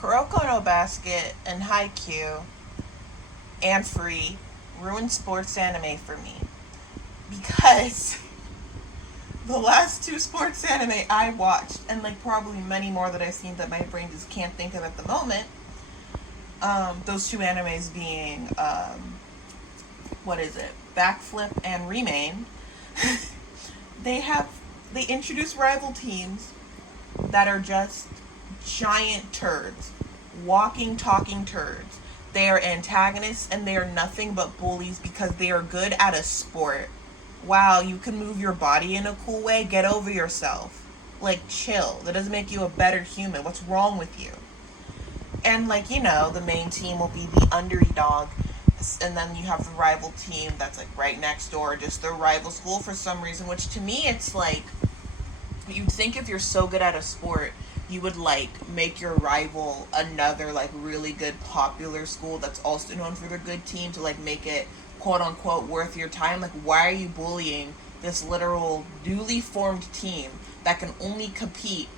Kuroko no Basket and Haikyuu and Free ruined sports anime for me because the last two sports anime I watched, and like probably many more that I've seen that my brain just can't think of at the moment, those two animes being what is it? Backflip and Re-Main. they have they introduce rival teams that are just giant turds, walking, talking turds. They are antagonists and they are nothing but bullies because they are good at a sport. Wow, you can move your body in a cool way? Get over yourself. Like, chill. That doesn't make you a better human. What's wrong with you? And, like, the main team will be the underdog. And then you have the rival team that's, like, right next door. Just their rival school for some reason. Which, to me, it's like, you'd think if you're so good at a sport, you would like make your rival another like really good popular school that's also known for their good team to like make it quote unquote worth your time. Like, why are you bullying this literal newly formed team that can only compete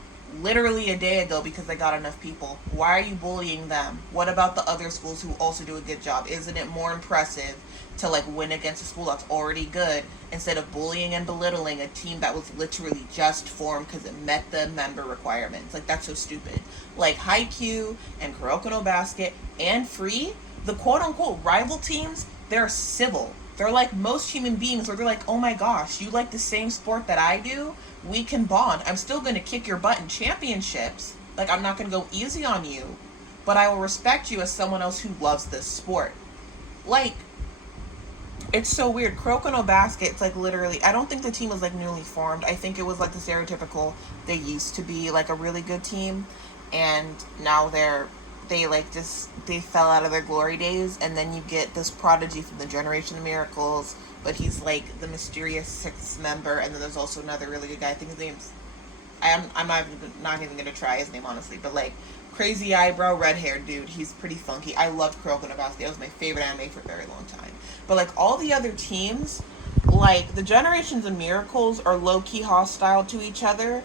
literally a day ago because they got enough people? Why are you bullying them? What about the other schools who also do a good job? Isn't it more impressive to like win against a school that's already good instead of bullying and belittling a team that was literally just formed because it met the member requirements? Like, that's so stupid. Like, Haikyuu and Kuroko no Basket and Free, the quote-unquote rival teams, they're civil. They're like most human beings where they're like, oh my gosh, you like the same sport that I do? We can bond. I'm still going to kick your butt in championships. Like, I'm not going to go easy on you, but I will respect you as someone else who loves this sport. Like, it's so weird. Kuroko no Basket, it's like literally, I don't think the team was like newly formed. I think it was like the stereotypical, they used to be like a really good team, and now they fell out of their glory days, and then you get this prodigy from the Generation of Miracles, but he's like the mysterious sixth member, and then there's also another really good guy. I think his name's, I'm not even gonna try his name honestly, but like crazy eyebrow, red haired dude. He's pretty funky. I loved Kuroko no Basket. It was my favorite anime for a very long time. But like all the other teams, like the Generations of Miracles are low key hostile to each other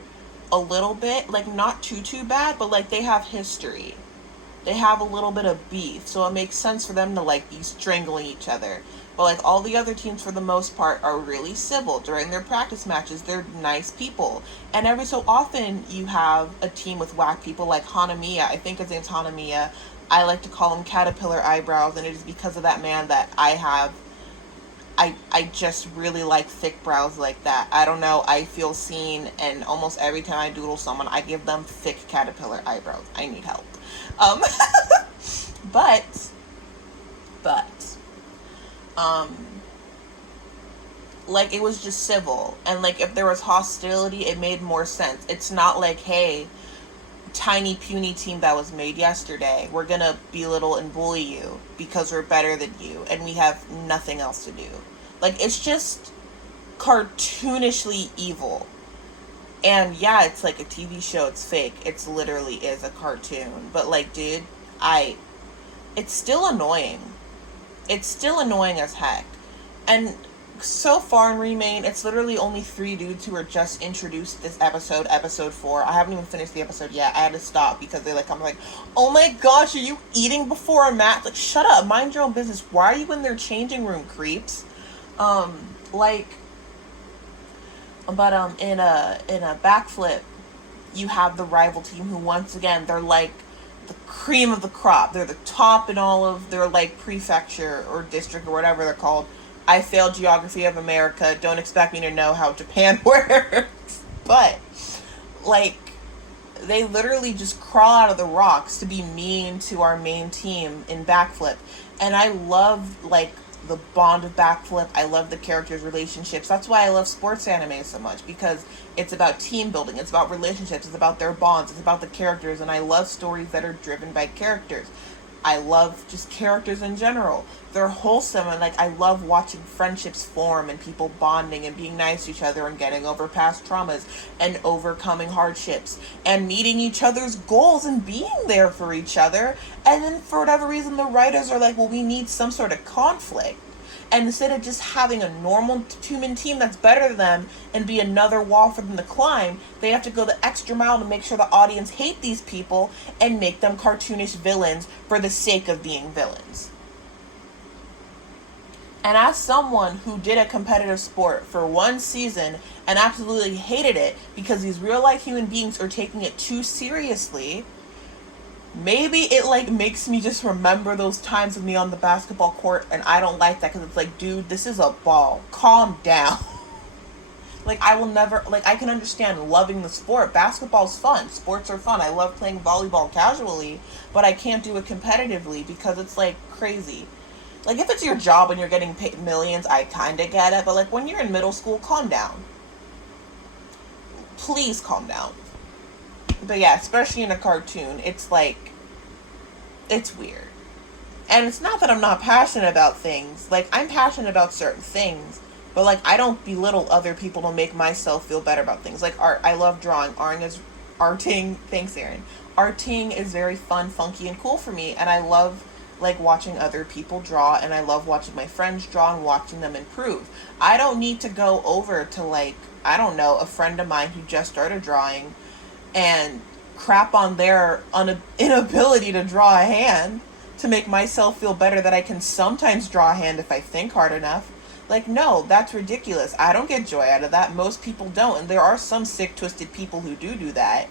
a little bit. Like not too bad, but like they have history. They have a little bit of beef, so it makes sense for them to like be strangling each other. But like all the other teams for the most part are really civil. During their practice matches, they're nice people. And every so often you have a team with whack people like Hanamiya. I think his name's Hanamiya. I like to call him Caterpillar Eyebrows, and it is because of that man that I just really like thick brows like that. I don't know, I feel seen, and almost every time I doodle someone, I give them thick caterpillar eyebrows. I need help. Um, but, like, it was just civil, and, like, if there was hostility, it made more sense. It's not like, hey, tiny puny team that was made yesterday, we're gonna belittle and bully you because we're better than you and we have nothing else to do. Like, it's just cartoonishly evil. And yeah, it's like a TV show, it's fake, it's literally is a cartoon, but like, dude, it's still annoying. It's still annoying as heck. And so far in Re-Main, it's literally only 3 dudes who were just introduced this episode 4. I haven't even finished the episode yet. I had to stop because I'm like, oh my gosh, are you eating before a match? Like, shut up, mind your own business. Why are you in their changing room, creeps? In a Backflip, you have the rival team who, once again, they're like the cream of the crop. They're the top in all of their like prefecture or district or whatever they're called. I failed Geography of America. Don't expect me to know how Japan works. But, like, they literally just crawl out of the rocks to be mean to our main team in Backflip. And I love, like, the bond of Backflip. I love the characters' relationships. That's why I love sports anime so much, because it's about team building. It's about relationships. It's about their bonds. It's about the characters. And I love stories that are driven by characters. I love just characters in general. They're wholesome, and like I love watching friendships form and people bonding and being nice to each other and getting over past traumas and overcoming hardships and meeting each other's goals and being there for each other. And then for whatever reason the writers are like, well, we need some sort of conflict. And instead of just having a normal human team that's better than them and be another wall for them to climb, they have to go the extra mile to make sure the audience hate these people and make them cartoonish villains for the sake of being villains. And as someone who did a competitive sport for one season and absolutely hated it because these real life human beings are taking it too seriously, maybe it like makes me just remember those times of me on the basketball court, and I don't like that because it's like, dude, this is a ball. Calm down. Like, I will never, like, I can understand loving the sport. Basketball's fun. Sports are fun. I love playing volleyball casually, but I can't do it competitively because it's like crazy. Like, if it's your job and you're getting paid millions, I kind of get it. But, like, when you're in middle school, calm down. Please calm down. But, yeah, especially in a cartoon, it's, like, it's weird. And it's not that I'm not passionate about things. Like, I'm passionate about certain things. But, like, I don't belittle other people to make myself feel better about things. Like, art. I love drawing. Arting. Thanks, Erin. Arting is very fun, funky, and cool for me. And I love like watching other people draw, and I love watching my friends draw and watching them improve. I don't need to go over to like, I don't know, a friend of mine who just started drawing and crap on their inability to draw a hand to make myself feel better that I can sometimes draw a hand if I think hard enough. Like, no, that's ridiculous. I don't get joy out of that. Most people don't. And there are some sick, twisted people who do that.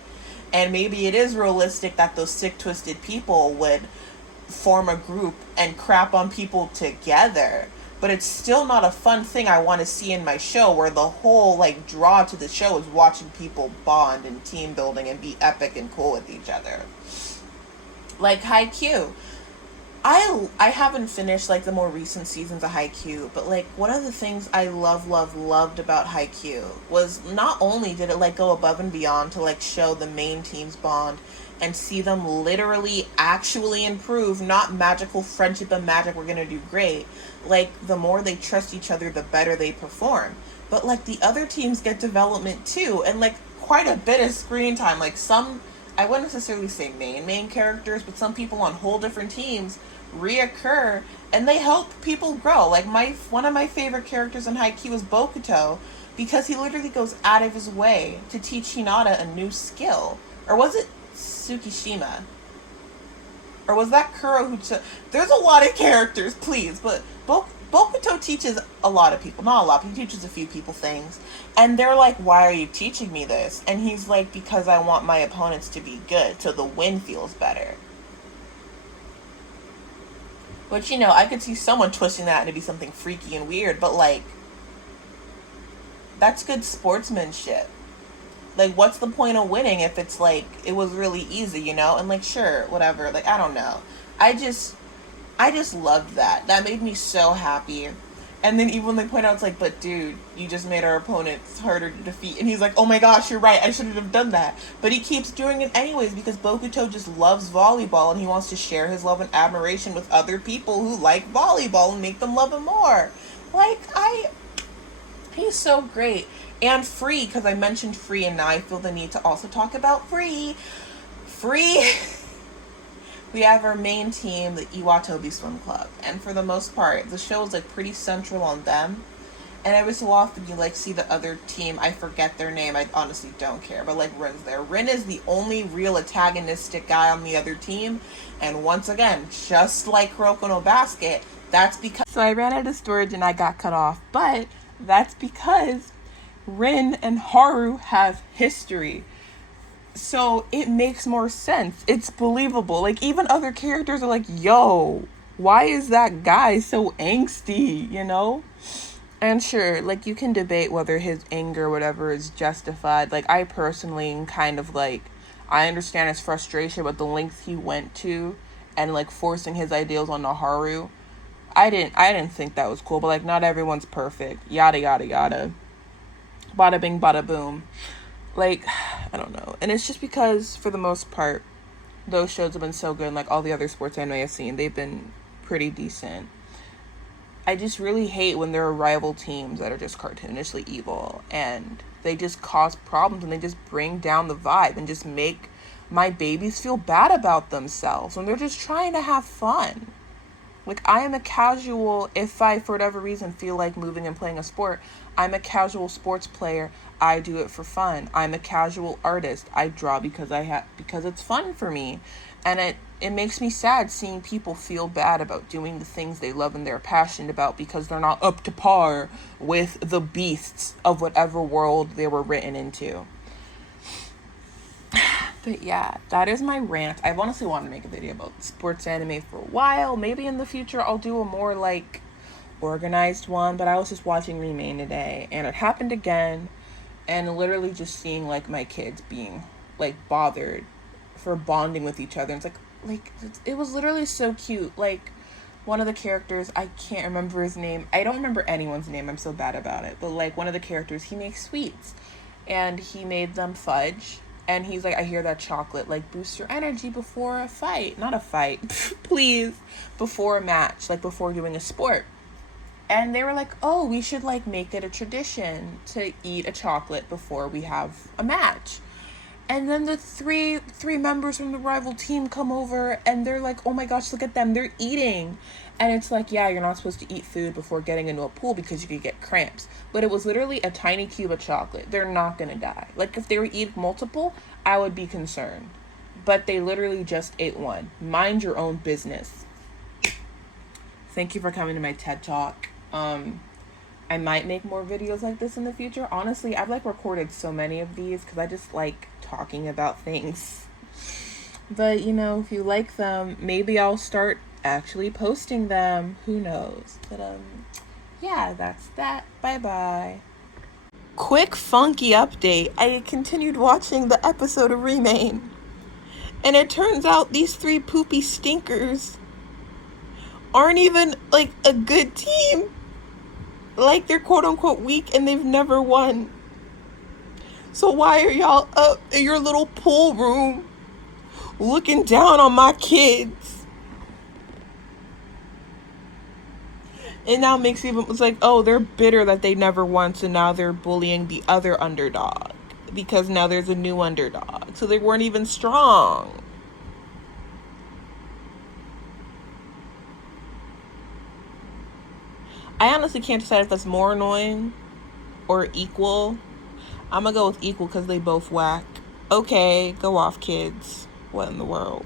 And maybe it is realistic that those sick, twisted people would form a group and crap on people together, but it's still not a fun thing I want to see in my show, where the whole like draw to the show is watching people bond and team building and be epic and cool with each other. Like Haikyuu, I haven't finished like the more recent seasons of Haikyuu, but like one of the things I loved about Haikyuu was not only did it like go above and beyond to like show the main team's bond and see them literally actually improve, not magical friendship and magic, we're gonna do great. Like, the more they trust each other, the better they perform. But, like, the other teams get development, too, and, like, quite a bit of screen time. Like, some, I wouldn't necessarily say main characters, but some people on whole different teams reoccur, and they help people grow. Like, one of my favorite characters in Haikyuu is Bokuto, because he literally goes out of his way to teach Hinata a new skill. Or was it Tsukishima? Or was that Kuro who there's a lot of characters, please, but Bokuto teaches a lot of people. Not a lot, but he teaches a few people things. And they're like, why are you teaching me this? And he's like, because I want my opponents to be good, so the win feels better. Which, you know, I could see someone twisting that to be something freaky and weird, but like, that's good sportsmanship. Like, what's the point of winning if it's, like, it was really easy, you know? And, like, sure, whatever. Like, I don't know. I just loved that. That made me so happy. And then even when they point out, it's like, but, dude, you just made our opponents harder to defeat. And he's like, oh, my gosh, you're right. I shouldn't have done that. But he keeps doing it anyways because Bokuto just loves volleyball. And he wants to share his love and admiration with other people who like volleyball and make them love him more. Like, he's so great. And Free, because I mentioned Free, and now I feel the need to also talk about Free. We have our main team, the Iwatobi Swim Club. And for the most part, the show is like pretty central on them. And every so often you like see the other team, I forget their name, I honestly don't care, but like Rin's there. Rin is the only real antagonistic guy on the other team. And once again, just like Kuroko no Basket, that's because... So I ran out of storage and I got cut off. But that's because Rin and Haru have history. So it makes more sense. It's believable. Like, even other characters are like, yo, why is that guy so angsty, you know? And sure, like, you can debate whether his anger or whatever is justified. Like, I personally am kind of like, I understand his frustration, but the lengths he went to and like forcing his ideals on Haru, I didn't think that was cool. But like, not everyone's perfect. Yada yada yada. Bada bing, bada boom. Like, I don't know. And it's just because, for the most part, those shows have been so good. And, like, all the other sports anime I've seen, they've been pretty decent. I just really hate when there are rival teams that are just cartoonishly evil. And they just cause problems and they just bring down the vibe and just make my babies feel bad about themselves when they're just trying to have fun. Like, I am a casual, if I, for whatever reason, feel like moving and playing a sport, I'm a casual sports player. I do it for fun. I'm a casual artist. I draw because because it's fun for me. And it makes me sad seeing people feel bad about doing the things they love and they're passionate about because they're not up to par with the beasts of whatever world they were written into. But yeah, that is my rant. I've honestly wanted to make a video about sports anime for a while. Maybe in the future I'll do a more like organized one, but I was just watching Re-Main today and it happened again, and literally just seeing like my kids being like bothered for bonding with each other. And it's like it was literally so cute. Like, one of the characters, I can't remember his name. I don't remember anyone's name. I'm so bad about it. But like, one of the characters, he makes sweets and he made them fudge. And he's like, I hear that chocolate, like, boosts your energy before a fight. Not a fight, please. Before a match, like, before doing a sport. And they were like, oh, we should, like, make it a tradition to eat a chocolate before we have a match. And then the three members from the rival team come over and they're like, oh my gosh, look at them, they're eating. And it's like, yeah, you're not supposed to eat food before getting into a pool because you could get cramps. But it was literally a tiny cube of chocolate. They're not going to die. Like, if they were eating multiple, I would be concerned. But they literally just ate one. Mind your own business. Thank you for coming to my TED Talk. I might make more videos like this in the future. Honestly, I've like recorded so many of these because I just like talking about things. But, you know, if you like them, maybe I'll start actually posting them. Who knows? But yeah, that's that. Bye bye. Quick funky update. I continued watching the episode of Re-Main, and it turns out these 3 poopy stinkers aren't even like a good team. Like, they're quote unquote weak and they've never won. So why are y'all up in your little pool room looking down on my kids? And now it makes it's like, oh, they're bitter that they never won, so now they're bullying the other underdog because now there's a new underdog. So they weren't even strong. I honestly can't decide if that's more annoying or equal. I'm gonna go with equal because they both whack. Okay, go off, kids. What in the world?